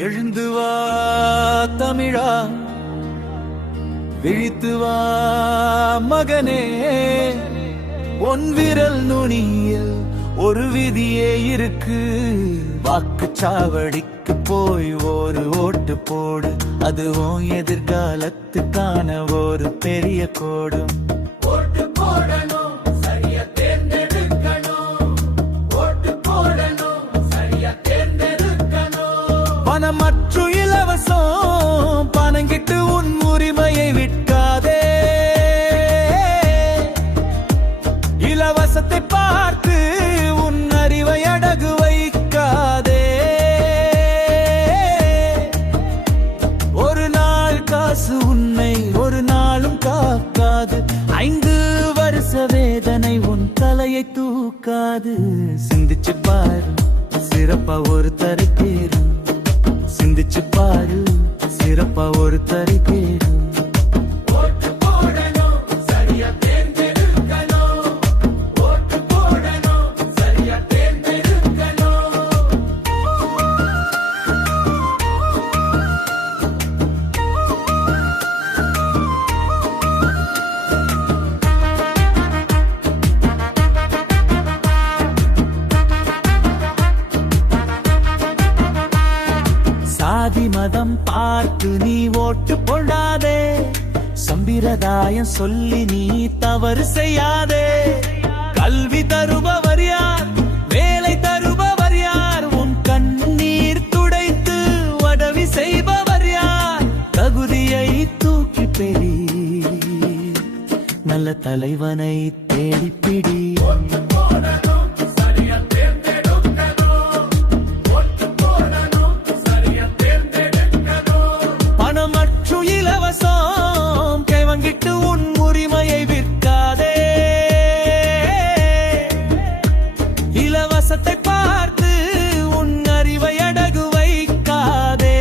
எழுந்து வா தமிழா, விழித்து வா மகனே. உன் விரல் நுனியில் ஒரு விதியே இருக்கு. வாக்குச்சாவடிக்கு போய் ஒரு ஓட்டு போடு. அதுவும் எதிர்காலத்துக்கான ஒரு பெரிய கோடு. ஓட்டு போடணும், சரியா தேர்ந்தெடுக்கணும். ஓட்டு போடணும், சரியா தேர்ந்தெடுக்கணும். பணம் மற்றும் இலவசம், பணம் கிட்டு உன் உரிமையை விற்காதே. இலவசத்தை பார்த்து உன் அறிவை அடகு வைக்காதே. ஒரு நாள் காசு உன்னை ஒரு நாளும் காக்காது. 5 வருஷ வேதனை உன் தலையை தூக்காது. சிந்திச்சு பாரு, சிறப்பா ஒரு தரை பேரு. சிந்திச்சு பாரு, சிறப்பா ஒரு தரை பேரு. சாதி மதம் பார்த்து நீ ஓட்டு போடாதே. சம்பிரதாயம் சொல்லி நீ தவறு செய்யாதே. கல்வி தருபவர் யார், வேலை தருபவர் யார், உன் கண்ணீர் துடைத்து உதவி செய்பவர் யார். தகுதியை தூக்கி பெறி, நல்ல தலைவனை தேடிப்பிடி. உன் உரிமையை விற்காதே. இலவசத்தை பார்த்து உன் அறிவை அடகு வைக்காதே.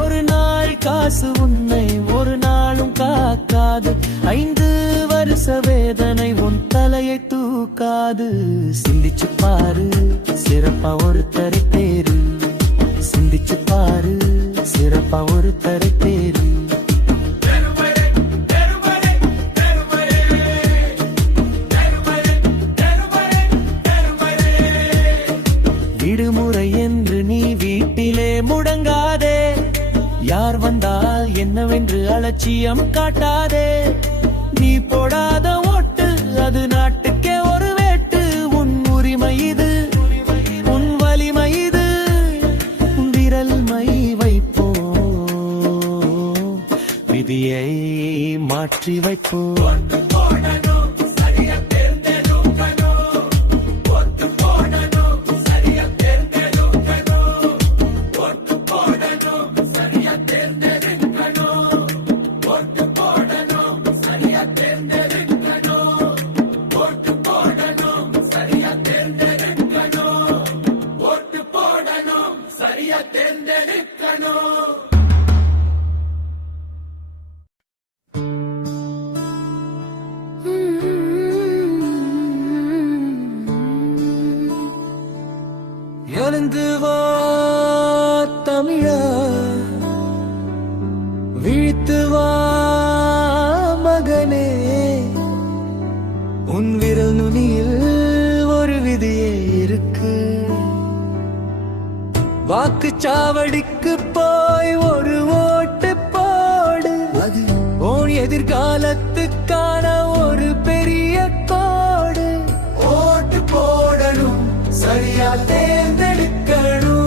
ஒரு நாள் காசு உன்னை ஒரு நாளும் காக்காது. 5 வருஷ வேதனை உன் தலையை தூக்காது. சிந்திச்சு பாரு, சிறப்பா ஒரு தரை பேரு. சிந்திச்சு பாரு, சிறப்பா ஒரு தரை பேரு. விடுமுறை என்று நீ வீட்டிலே முடங்காதே. யார் வந்தால் என்னவென்று அலட்சியம் காட்டாதே. நீ போடாத ஓட்டு அது நாட்டுக்கே ஒரு வேட்டு. உன் உரிமை இது, உன் வலிமை இது. விரல் மை வைப்போ, விதியை மாற்றி வைப்போ. எழுந்து வா தமிழா, விழித்து வா மகனே. உன் விரல் நுனியில் ஒரு விதியே இருக்கு. வாக்குச்சாவடிக்கு போய் ஒரு ஓட்டு போடு. அது உன் எதிர்காலத்துக்கான ஒரு பெரிய கோடு. ஓட்டு போடணும், சரியா தேர்ந்தெடுக்கணும்.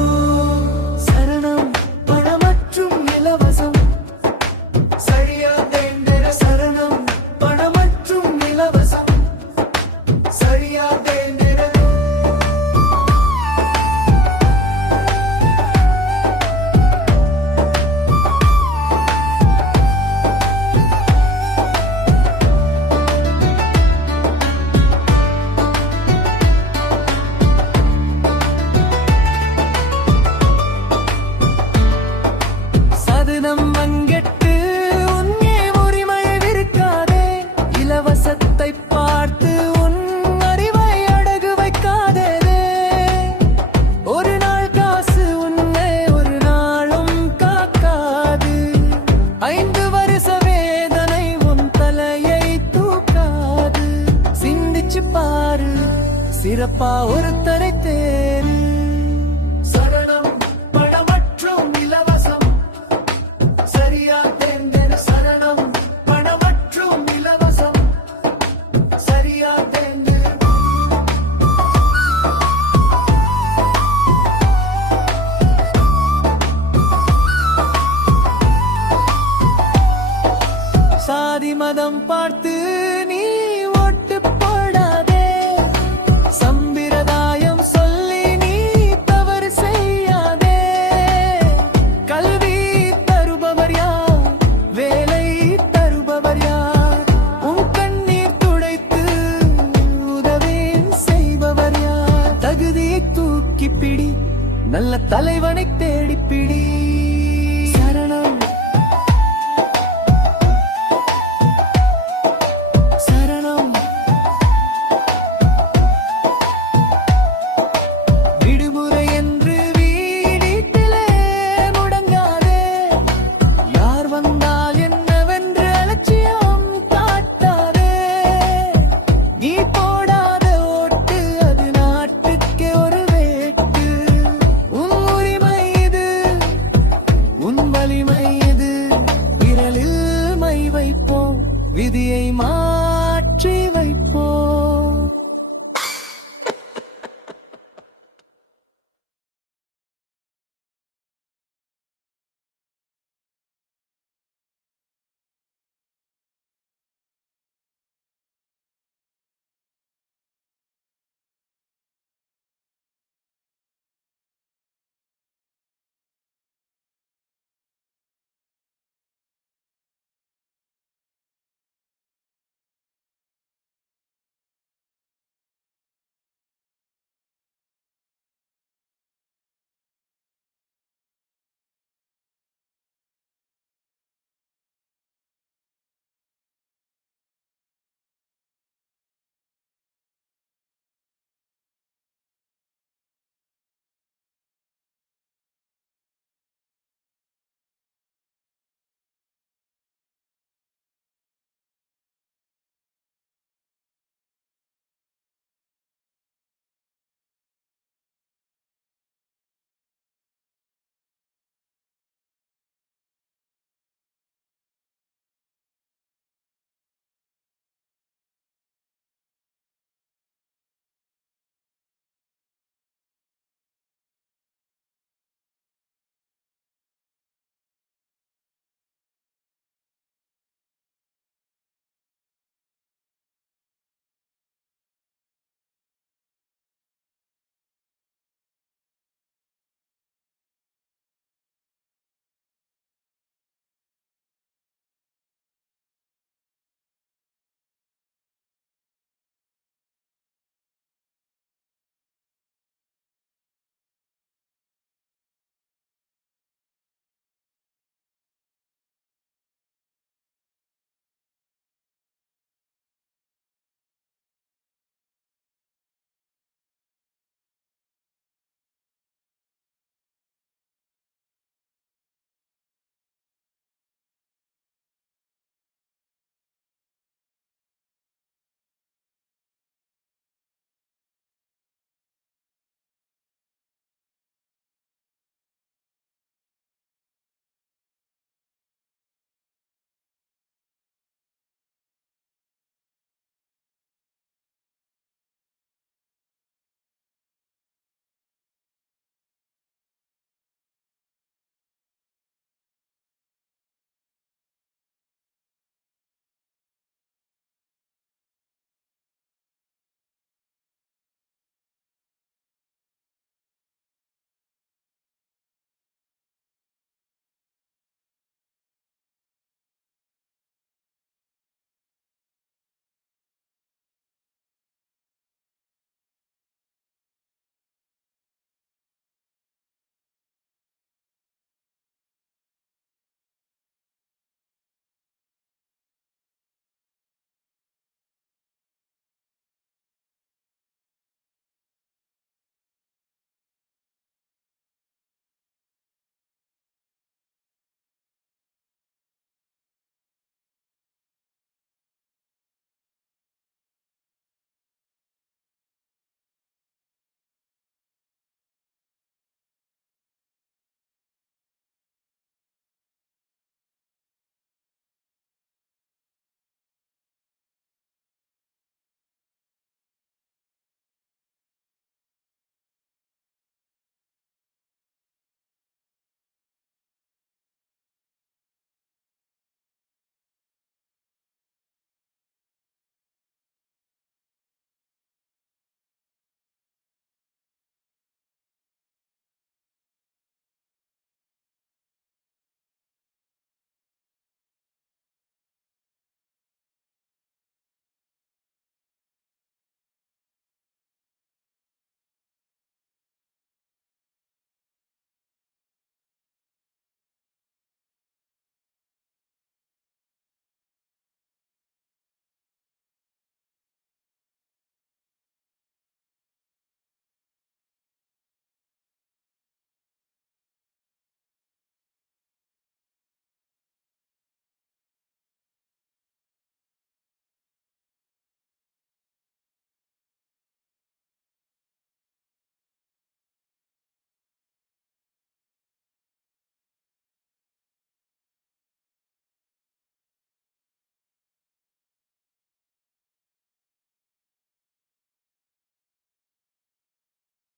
சரணம் பணம் மற்றும் இலவசம், சரியா தேர்ந்தெடு. சரணம் பணம் மற்றும் இலவசம், சரியா தேர்ந்தெடு. சிறப்பா ஒருத்தரை தேரு. சரணம் பணமற்றும் இலவசம் சரியா தேர்ந்தெடு. சரணம் பணமற்றும் இலவசம் சரியா தேர்ந்தெடு. சாதி மதம் பார்த்து நீ ஓட்டு போடாதே. சம்பிரதாயம் சொல்லி நீ தவறு செய்யாதே. கல்வி தருபவர் யார், வேலை தருபவர் யார், உன் கண்ணீர் துடைத்து உதவி செய்பவர் யார். தகுதியை தூக்கி பிடி, நல்ல தலைவனை தேடிப்பிடி. சரணம் சரணம். விடுமுறை என்று வீட்டிலே முடங்காதே. யார் வந்தால் என்னவென்று அலட்சியம் காட்டாதே. நீ போடாத ஓட்டு அது நாட்டுக்கே ஒரு வேட்டு. உன் உரிமை இது, உன் வலிமை இது. விரலில் மை வைப்போம், விதியை மாற்றி வைப்போம்.